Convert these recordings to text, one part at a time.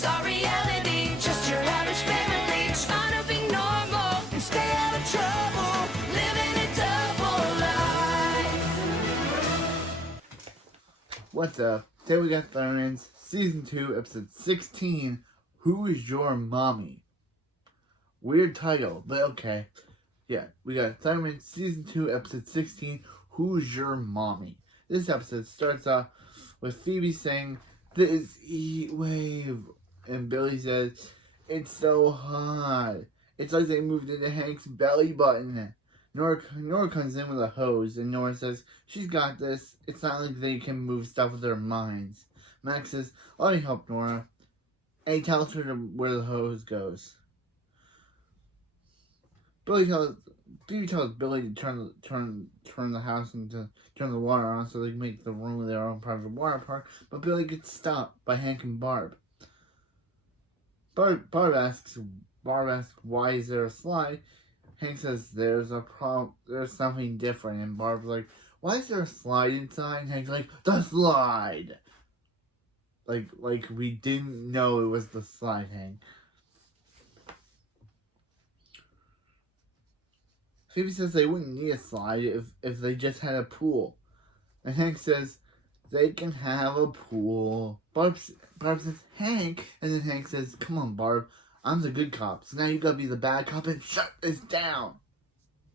It's our reality, just your average family trying to be normal and stay out of trouble, living a double life. What's up? Today we got Thunderman's Season 2, Episode 16, Who is Your Mommy? Weird title, but okay. Yeah, we got Thunderman Season 2, Episode 16, Who's Your Mommy? This episode starts off with Phoebe saying, "This heat wave," and Billy says, "It's so hot. It's like they moved into Hank's belly button." Nora comes in with a hose, and Nora says, "She's got this. It's not like they can move stuff with their minds." Max says, "Let me help Nora," and he tells her where the hose goes. Phoebe tells Billy to turn the house and to turn the water on so they can make the room their own part of the water park, but Billy gets stopped by Hank and Barb. Barb asks, "Why is there a slide?" Hank says, "There's a problem. There's something different." And Barb's like, "Why is there a slide inside?" And Hank's like, "The slide!" Like we didn't know it was the slide, Hank. Phoebe says they wouldn't need a slide if they just had a pool. And Hank says, "They can have a pool." Barb says, "Hank," and then Hank says, "Come on, Barb, I'm the good cop, so now you gotta be the bad cop and shut this down."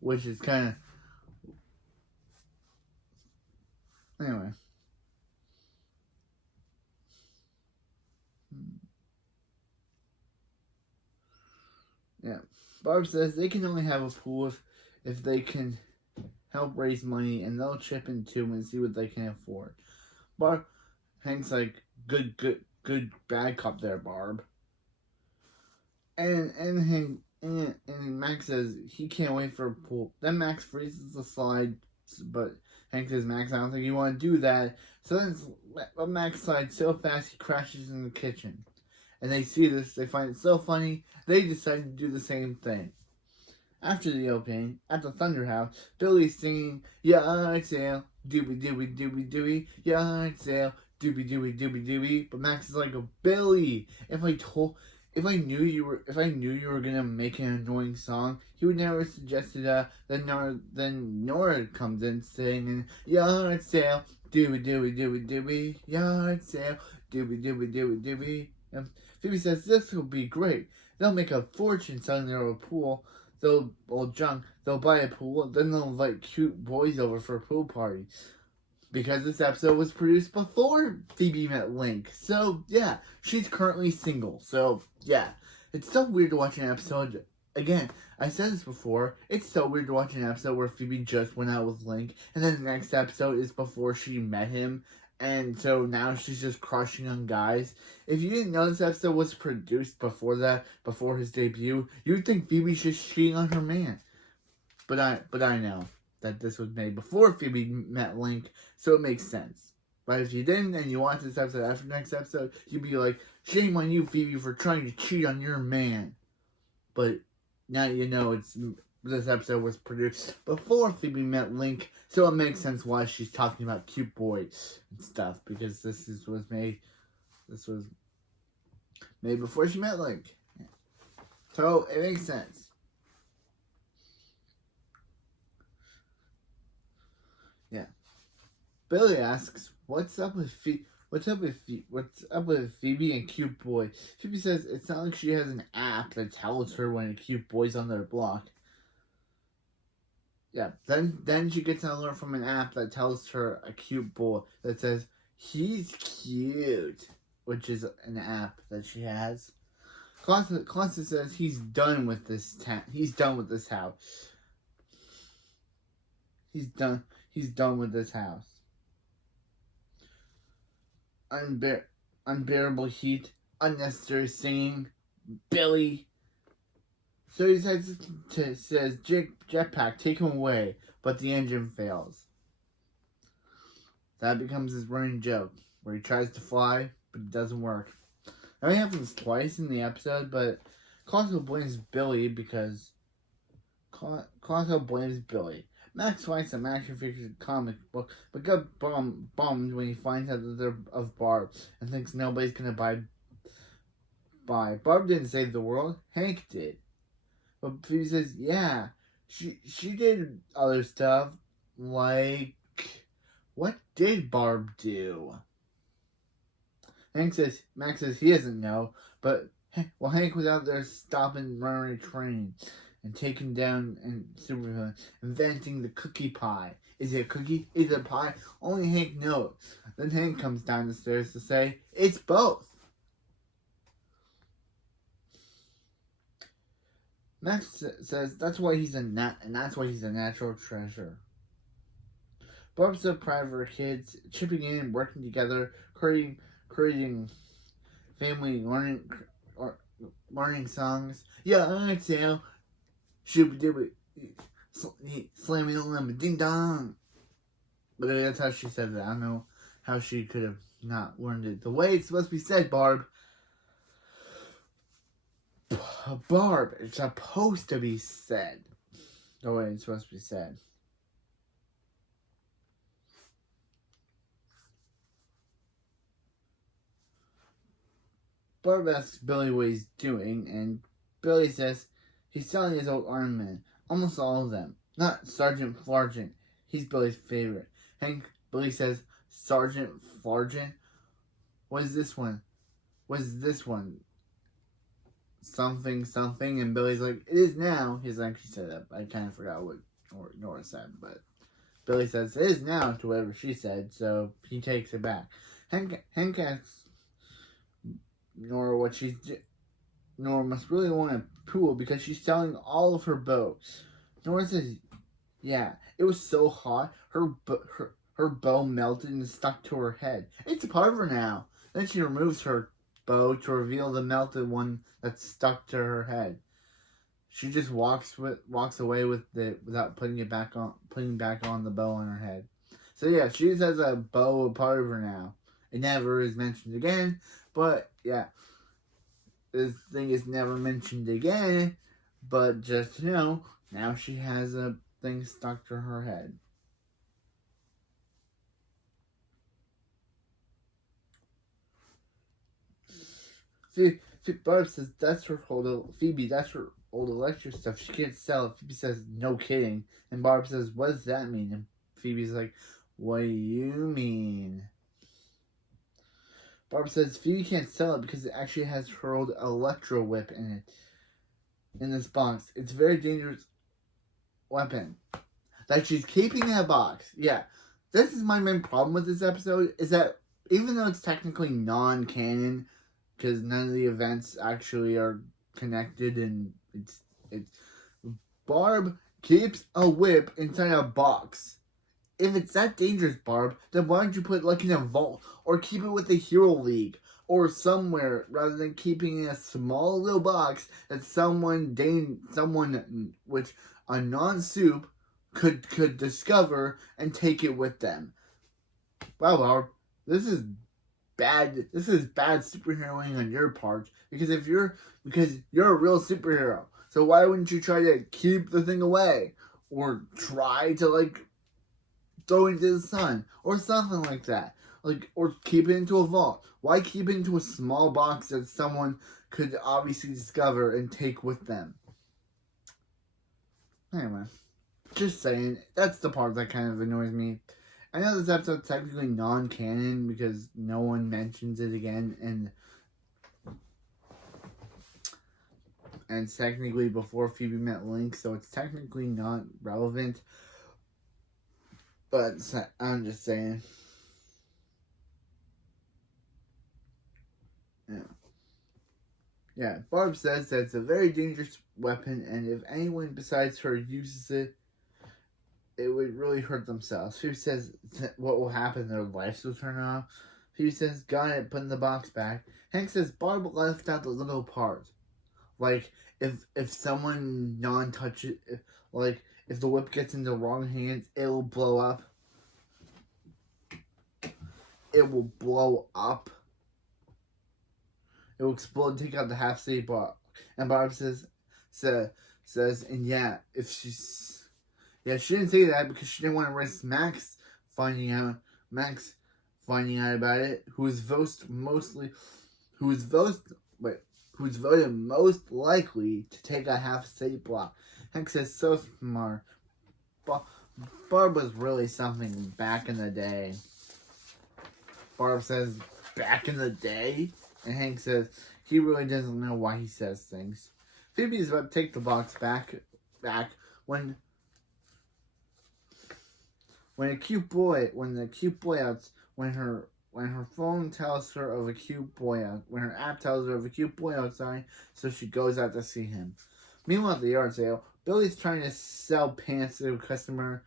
Which is kind of... Anyway. Yeah. Barb says they can only have a pool if they can help raise money, and they'll chip in too and see what they can afford. Hank's like, good, bad cop there, Barb. And Max says he can't wait for a pool. Then Max freezes the slide, but Hank says, "Max, I don't think you want to do that." So then Max slides so fast he crashes in the kitchen. And they see this, they find it so funny, they decide to do the same thing. After the opening, at the Thunder House, Billy's singing, "Yard sale, doobie doobie doobie doobie, yard sale, doobie doobie doobie doobie." But Max is like, "Billy, if I knew you were gonna make an annoying song, he would never suggested that." Then Nora comes in singing, "Yard sale, doobie doobie doobie doobie, yard sale, doobie doobie doobie doobie." And Phoebe says this will be great. They'll make a fortune selling their old pool. They'll buy a pool, then they'll invite cute boys over for a pool party. Because this episode was produced before Phoebe met Link. So, yeah, she's currently single. So, yeah. It's so weird to watch an episode. Again, I said this before. It's so weird to watch an episode where Phoebe just went out with Link. And then the next episode is before she met him. And so now she's just crushing on guys. If you didn't know this episode was produced before his debut, you'd think Phoebe's just cheating on her man. But I know that this was made before Phoebe met Link, so it makes sense. But if you didn't and you watch this episode after the next episode, you'd be like, "Shame on you, Phoebe, for trying to cheat on your man." But now you know this episode was produced before Phoebe met Link, so it makes sense why she's talking about cute boys and stuff, because this was made before she met Link. So it makes sense. Yeah. Billy asks, "What's up with Phoebe and cute boy?" Phoebe says it's not like she has an app that tells her when a cute boy's on their block. Yeah, then she gets an alert from an app that tells her a cute boy that says, "He's cute," which is an app that she has. Constance says he's done with this He's done with this house. He's done with this house. Unbearable heat, unnecessary singing, Billy. So he says, "Jetpack, take him away," but the engine fails. That becomes his running joke, where he tries to fly, but it doesn't work. That only happens twice in the episode, but Cosmo blames Billy because... Cosmo blames Billy. Max finds some action figure comic book, but got bummed when he finds out that they're of Barb, and thinks nobody's gonna buy by. Barb didn't save the world. Hank did. But Phoebe says, yeah, she did other stuff. Like, what did Barb do? Max says he doesn't know, but Hank was out there stopping runaway train and taking down and supervillain, inventing the cookie pie. Is it a cookie? Is it a pie? Only Hank knows. Then Hank comes down the stairs to say, it's both. Max says that's why he's and that's why he's a natural treasure. Barb's so proud of her kids, chipping in, working together, creating family learning songs. Yeah, I tell. Should do it. Slamming on them, ding dong. But that's how she said it. I don't know how she could have not learned it the way it's supposed to be said, Barb. Barb, it's supposed to be said the way it's supposed to be said. Barb asks Billy what he's doing, and Billy says he's selling his old armament. Almost all of them. Not Sergeant Flargent. He's Billy's favorite. Billy says, Sergeant Flargent? What is this one? What is this one? Something, and Billy's like, it is now. He's like, she said that. I kind of forgot what Nora said, but Billy says, it is now to whatever she said, so he takes it back. Hank asks Nora what she's Nora must really want a pool because she's selling all of her bows. Nora says, yeah, it was so hot, her bow melted and stuck to her head. It's a part of her now. Then she removes her bow to reveal the melted one that's stuck to her head. She just walks away with it without putting back on the bow on her head. So yeah, she just has a bow a part of her now. It never is mentioned again, but yeah, this thing is never mentioned again. But just now she has a thing stuck to her head. See, Barb says that's her old Phoebe. That's her old electress stuff. She can't sell it. Phoebe says, "No kidding." And Barb says, "What does that mean?" And Phoebe's like, "What do you mean?" Barb says Phoebe can't sell it because it actually has her old electro whip in it. In this box, it's a very dangerous weapon that she's keeping in a box. Yeah, this is my main problem with this episode. Is that even though it's technically non-canon, because none of the events actually are connected, and it's Barb keeps a whip inside a box. If it's that dangerous, Barb, then why don't you put it in a vault or keep it with the Hero League or somewhere rather than keeping in a small little box that someone which a non-soup could discover and take it with them. Wow, Barb, this is bad. This is bad superheroing on your part because you're a real superhero. So why wouldn't you try to keep the thing away or try to throw it into the sun or something like that? Or keep it into a vault. Why keep it into a small box that someone could obviously discover and take with them? Anyway, just saying, that's the part that kind of annoys me. I know this episode's technically non-canon because no one mentions it again, and it's technically before Phoebe met Link, so it's technically not relevant. But I'm just saying. Yeah, Barb says that it's a very dangerous weapon, and if anyone besides her uses it, it would really hurt themselves. Phoebe says what will happen, their lives will turn off. Phoebe says, got it, put in the box back. Hank says Barb left out the little part. If someone non-touch it, if the whip gets in the wrong hands, it will blow up. It will blow up. It will explode, take out the half city block. And Barb says, and yeah, she didn't say that because she didn't want to risk Max finding out about it, who is who's voted most likely to take a half city block. Hank says, so smart. Barb was really something back in the day. Barb says, back in the day? And Hank says, he really doesn't know why he says things. Phoebe is about to take the box back when the cute boy when her phone tells her of a cute boy out, when her app tells her of a cute boy outside, so she goes out to see him. Meanwhile, at the yard sale, Billy's trying to sell pants to a customer,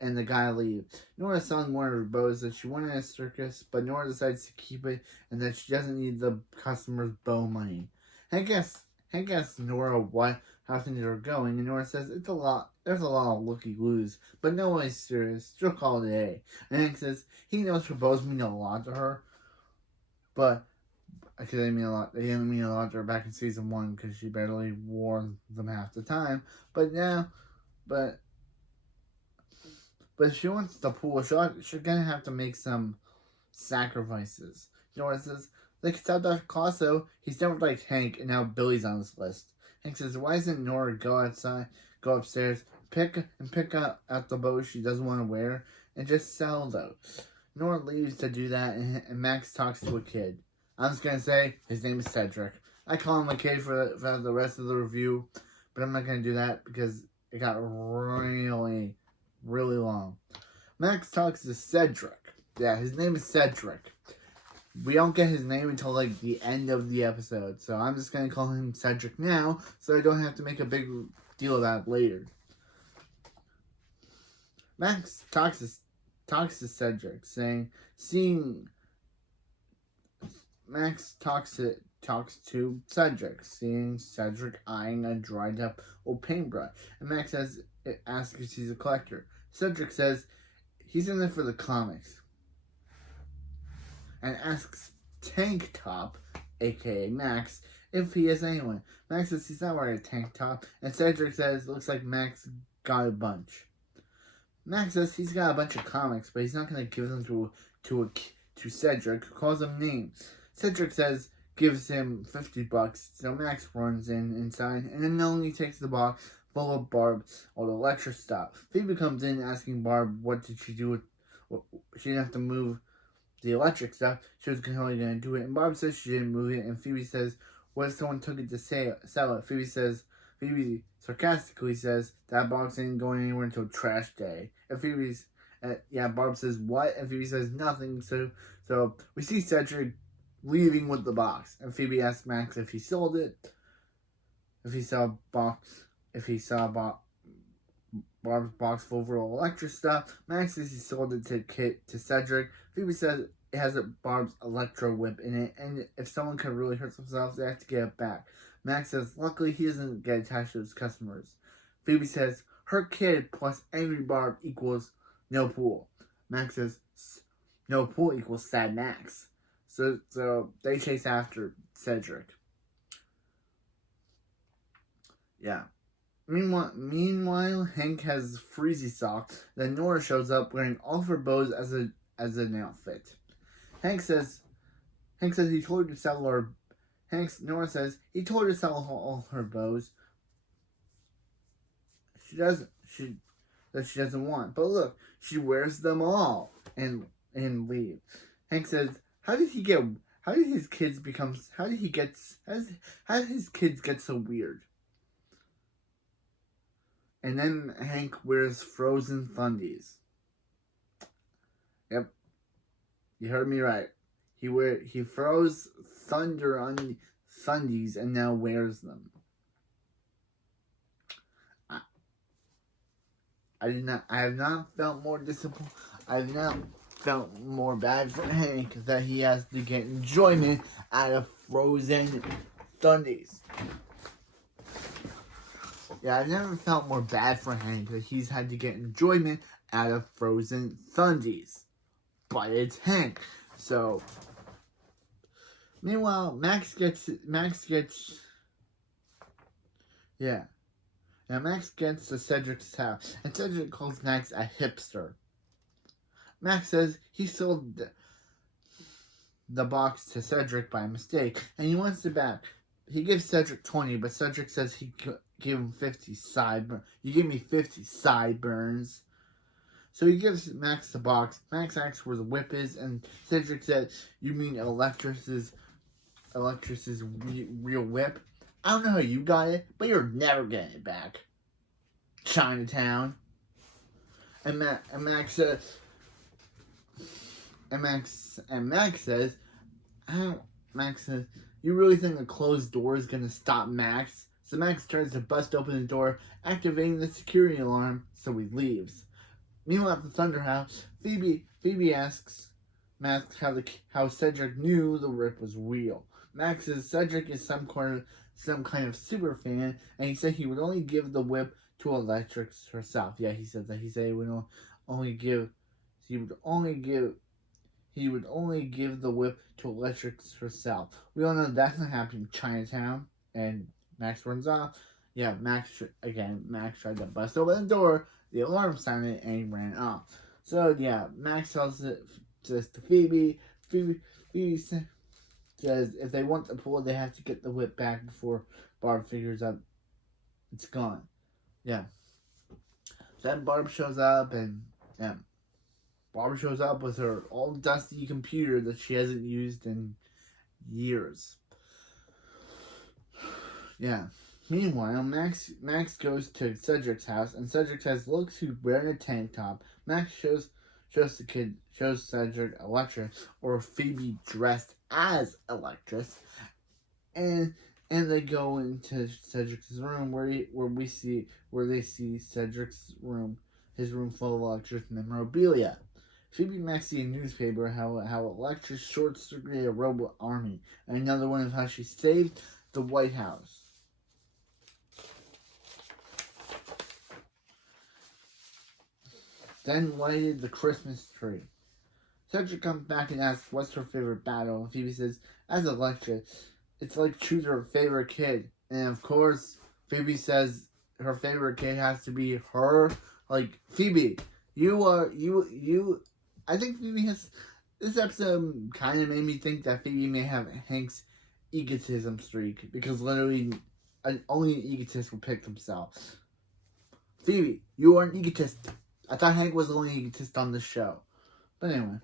and the guy leaves. Nora's selling one of her bows that she won in a circus, but Nora decides to keep it and that she doesn't need the customer's bow money. Hank asks Nora how things are going, and Nora says there's a lot of looky-loos, but no one's serious. She'll call it a day. And Hank says he knows her bows mean a lot to her, but because they mean a lot. They didn't mean a lot to her back in season 1 because she barely wore them half the time. But she wants the pool. She's gonna have to make some sacrifices. Nora says, they could tell Dr. Clauso he's never liked Hank, and now Billy's on his list. Hank says, why doesn't Nora go upstairs, pick out the bows she doesn't want to wear, and just sell those? Nora leaves to do that, and Max talks to a kid. I'm just gonna say his name is Cedric. I call him a kid for the rest of the review, but I'm not gonna do that because it got really, really long. Max talks to Cedric. Yeah, his name is Cedric. We don't get his name until like the end of the episode, so I'm just gonna call him Cedric now, so I don't have to make a big deal about it later. Max talks to Cedric, Max talks to Cedric, seeing Cedric eyeing a dried up old paintbrush, and Max asks if he's a collector. Cedric says he's in there for the comics, and asks Tank Top, aka Max, if he has anyone. Max says he's not wearing a tank top, and Cedric says looks like Max got a bunch. Max says he's got a bunch of comics, but he's not going to give them to Cedric, who calls him names. Cedric gives him $50, so Max runs inside, and then Melanie takes the box full of Barb's all the electress stuff. Phoebe comes in asking Barb what did she do with, she didn't have to move the electric stuff, she was only going to do it, and Barb says she didn't move it, and Phoebe says, what if someone took it to sell it? Phoebe sarcastically says, that box ain't going anywhere until trash day. And Barb says, what? And Phoebe says, nothing, so we see Cedric leaving with the box, and Phoebe asks Max if he sold it, if he saw Barb's box full of electric stuff. Max says he sold it to Cedric. Phoebe says it has Barb's electro whip in it, and if someone could really hurt themselves, they have to get it back. Max says luckily he doesn't get attached to his customers. Phoebe says her kid plus angry Barb equals no pool. Max says no pool equals sad Max. So they chase after Cedric. Yeah. Meanwhile, Hank has freezy socks. Then Nora shows up wearing all of her bows as an outfit. Nora says he told her to sell all her bows. She doesn't want. But look, she wears them all and leaves. Hank says, how did his kids get so weird? And then Hank wears frozen thundies. Yep. You heard me right. He froze thunder on thundies and now wears them. I have not felt more disappointed. I have not felt more bad for Hank that he has to get enjoyment out of frozen thundies. Yeah, I've never felt more bad for Hank that he's had to get enjoyment out of frozen thundies. But it's Hank. So meanwhile, Max gets to Cedric's house, and Cedric calls Max a hipster. Max says he sold the box to Cedric by mistake, and he wants it back. he gives Cedric 20, but Cedric says he give him 50 sideburns. You give me 50 sideburns. So he gives Max the box. Max asks where the whip is, and Cedric said, "You mean Electress's real whip? I don't know how you got it, but you're never getting it back." Chinatown. And Max says, Max says, Max says, "You really think a closed door is gonna stop Max?" So Max tries to bust open the door, activating the security alarm. So he leaves. Meanwhile, at the Thunder House, Phoebe asks Max how Cedric knew the whip was real. Max says Cedric is some kind of super fan, and he said he would only give the whip to Electress herself. Yeah, he said that. He said he would only give the whip to Electress herself. We all know that's not happening in Chinatown, and Max runs off. Yeah, Max tried to bust open the door. The alarm sounded, and he ran off. So yeah, Max tells it to Phoebe. Phoebe says if they want the pool, they have to get the whip back before Barb figures out it's gone. Yeah. Then Barb shows up, and yeah, Barb shows up with her old dusty computer that she hasn't used in years. Yeah. Meanwhile, Max goes to Cedric's house, and Cedric says, "Look who's wearing a tank top." Max shows Cedric Electress, or Phoebe dressed as Electress, and they go into Cedric's room where they see Cedric's room, his room full of Electress memorabilia. Phoebe and Max see a newspaper how Electress short-circuited a robot army, and another one of how she saved the White House. Then lighted the Christmas tree. Cedric comes back and asks what's her favorite battle, and Phoebe says, as Electress, it's like choose her favorite kid. And of course, Phoebe says her favorite kid has to be her. Like, Phoebe, I think Phoebe has, this episode kind of made me think that Phoebe may have Hank's egotism streak, because literally only an egotist would pick themselves. Phoebe, you are an egotist. I thought Hank was the only egotist on this show. But anyway.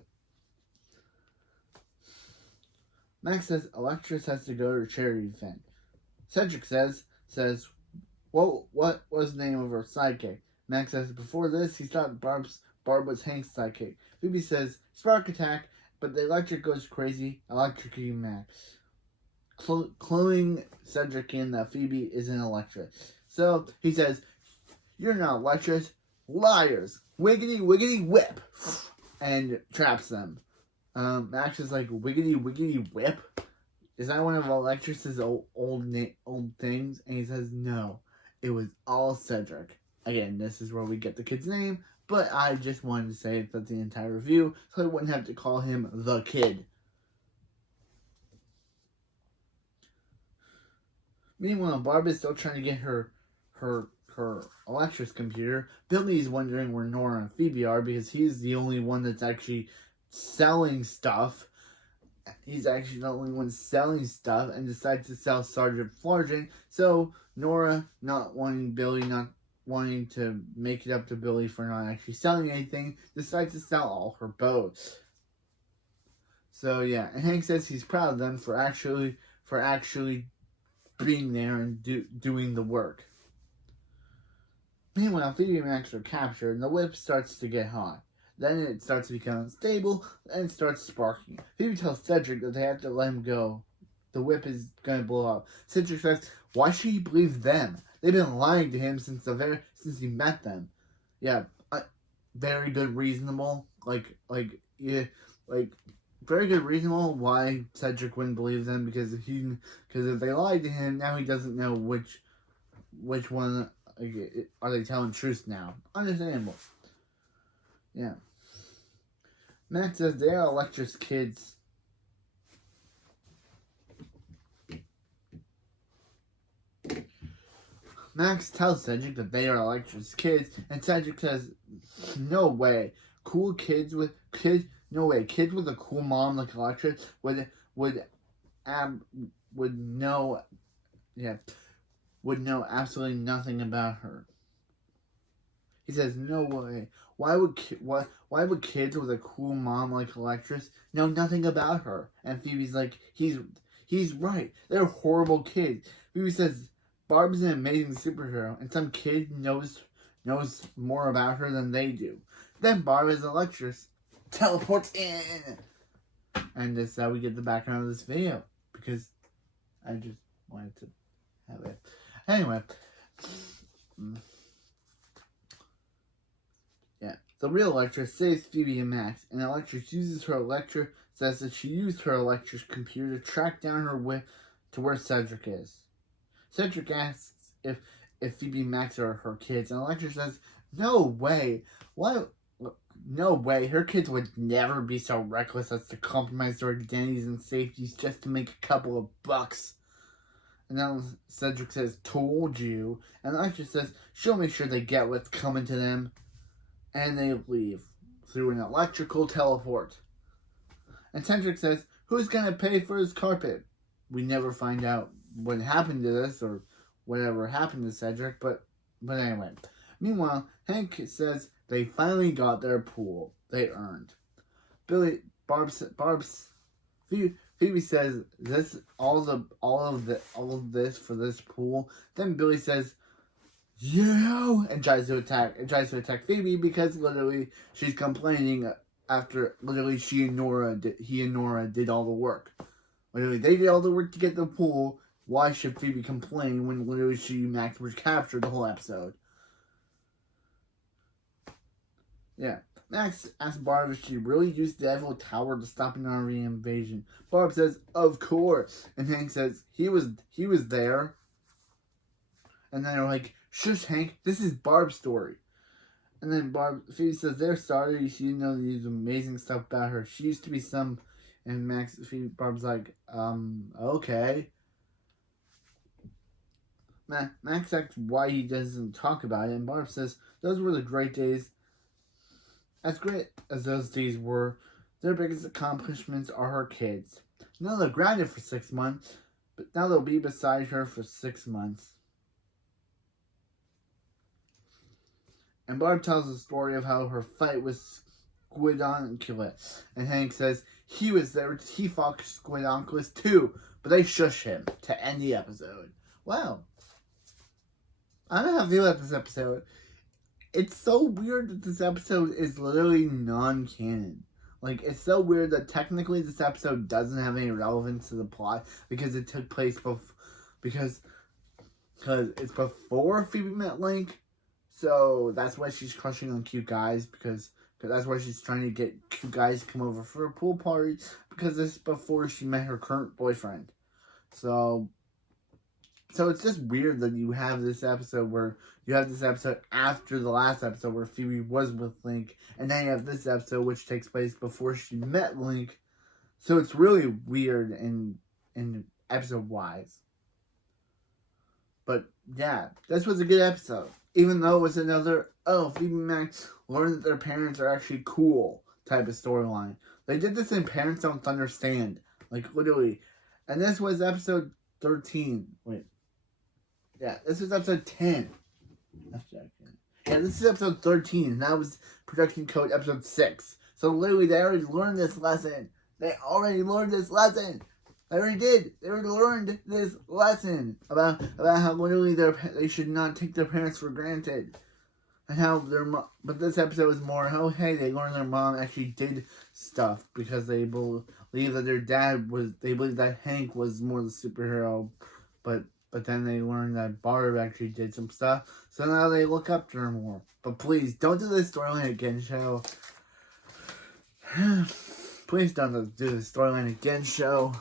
Max says Electress has to go to a charity event. Cedric says, what was the name of her sidekick? Max says, before this, he thought Barb was Hank's sidekick. Phoebe says, spark attack, but the electric goes crazy, electrocuting Max. Cluing Cedric in that Phoebe is an Electress. So, he says, you're not Electress. Liars! Wiggity, wiggity, whip! And traps them. Max is like, wiggity, wiggity, whip? Is that one of Electress's old things? And he says, no. It was all Cedric. Again, this is where we get the kid's name, but I just wanted to say it for the entire review, so I wouldn't have to call him the kid. Meanwhile, Barb is still trying to get her Electress computer. Billy's wondering where Nora and Phoebe are, because he's the only one that's actually selling stuff. He's actually the only one selling stuff, and decides to sell Sergeant Flargent. So Nora, not wanting to make it up to Billy for not actually selling anything, decides to sell all her bows. So yeah, and Hank says he's proud of them for actually being there and doing the work. Meanwhile, Phoebe and Max are captured, and the whip starts to get hot. Then it starts to become unstable, and it starts sparking. Phoebe tells Cedric that they have to let him go. The whip is going to blow up. Cedric says, why should he believe them? They've been lying to him since he met them. Yeah, very good reasonable. Very good reasonable why Cedric wouldn't believe them, because if they lied to him, now he doesn't know which one. Are they telling truth now? Understandable. Yeah. Max says they are Electress kids. Max tells Cedric that they are Electress kids, and Cedric says, no way. Kids with a cool mom like Electress would know would know absolutely nothing about her. He says, "No way. Why would kids with a cool mom like Electress know nothing about her?" And Phoebe's like, "He's right. They're horrible kids." Phoebe says, "Barb's an amazing superhero, and some kid knows more about her than they do." Then Barb as Electress teleports in, and this is how we get the background of this video because I just wanted to have it. Anyway. The real Electress saves Phoebe and Max, and Electress says that she used her Electress computer to track down her way to where Cedric is. Cedric asks if Phoebe and Max are her kids, and Electress says, "No way. Why? No way. Her kids would never be so reckless as to compromise their identities and safeties just to make a couple of bucks." And then Cedric says, "Told you." And Electress says she'll make sure they get what's coming to them. And they leave through an electrical teleport. And Cedric says, "Who's gonna pay for his carpet?" We never find out what happened to this or whatever happened to Cedric, but anyway. Meanwhile, Hank says they finally got their pool they earned. Phoebe says this all of this for this pool. Then Billy says, "Yeah," and tries to attack Phoebe because literally she's complaining after literally he and Nora did all the work. Literally they did all the work to get the pool. Why should Phoebe complain when literally she and Max were captured the whole episode? Yeah. Max asks Barb if she really used the Eiffel Tower to stop an RV invasion. Barb says, "Of course," and Hank says he was there. And then they're like, "Shush, Hank, this is Barb's story." And then Phoebe says they're sorry. She didn't know these amazing stuff about her. She used to be some. And Barb's like, okay. Max asks why he doesn't talk about it. And Barb says, those were the great days. As great as those days were, their biggest accomplishments are her kids. Now they're grounded for 6 months, but now they'll be beside her for 6 months. And Barb tells the story of how her fight with Squidonculus. And Hank says he was there, he fought Squidonculus too, but they shush him to end the episode. Wow. I don't know how to feel about this episode. It's so weird that this episode is literally non-canon. Like, it's so weird that technically this episode doesn't have any relevance to the plot because it took place because it's before Phoebe met Link. So that's why she's crushing on cute guys because that's why she's trying to get cute guys to come over for a pool party because this is before she met her current boyfriend. So it's just weird that you have this episode after the last episode where Phoebe was with Link, and then you have this episode which takes place before she met Link. So it's really weird in episode wise. But yeah, this was a good episode. Even though it was another, Phoebe and Max learn that their parents are actually cool type of storyline. They did this in Parents Don't Understand. Like, literally. And this was episode 13. Wait. Yeah, this was episode 10. Yeah, this is episode 13. And that was production code episode 6. So, literally, they already learned this lesson. They already learned this lesson. They already did. They already learned this lesson about how literally they should not take their parents for granted, and how but this episode is more how they learned their mom actually did stuff because they believe that they believe that Hank was more the superhero, but then they learned that Barb actually did some stuff, so now they look up to her more. But please don't do this storyline again, show. Please don't do this storyline again, show.